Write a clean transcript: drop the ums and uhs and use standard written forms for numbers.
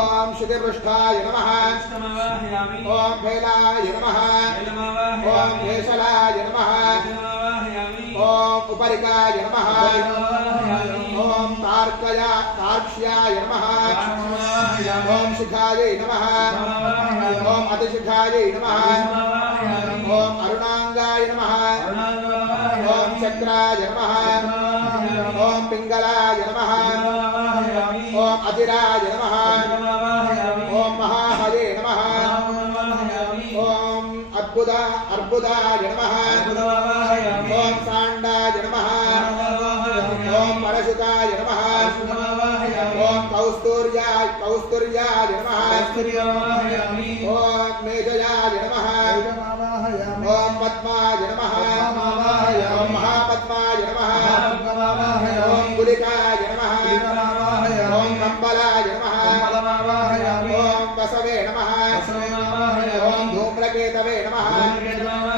ओम शुतिपृष्ठाय नमः ओम फैलाय नमः ओम भेषलाय नमः ओम उपरिकाय नमः ओम तार्क्ष्याय नमः ओम शिखाय नमः ओम अतिशिखाय नमः ओम अरुणांगाय नमः ओम चक्राय नमः ओम पिंगलाय नमः ओम अजिराय नमः ओम महाहये नमः ओम अर्बुदाय नमः ओम सांडाय नमः ओम परशुताय नमः ओम कौस्तुर्याय नमः ओम मेघयाय नमः ओम पद्माय नमः ओम महापद्माय नमः ओम गुलिकाय नमः ओम कंबलाय नमः ओम वसवे नमः ओम धूम्रकेतवे नमः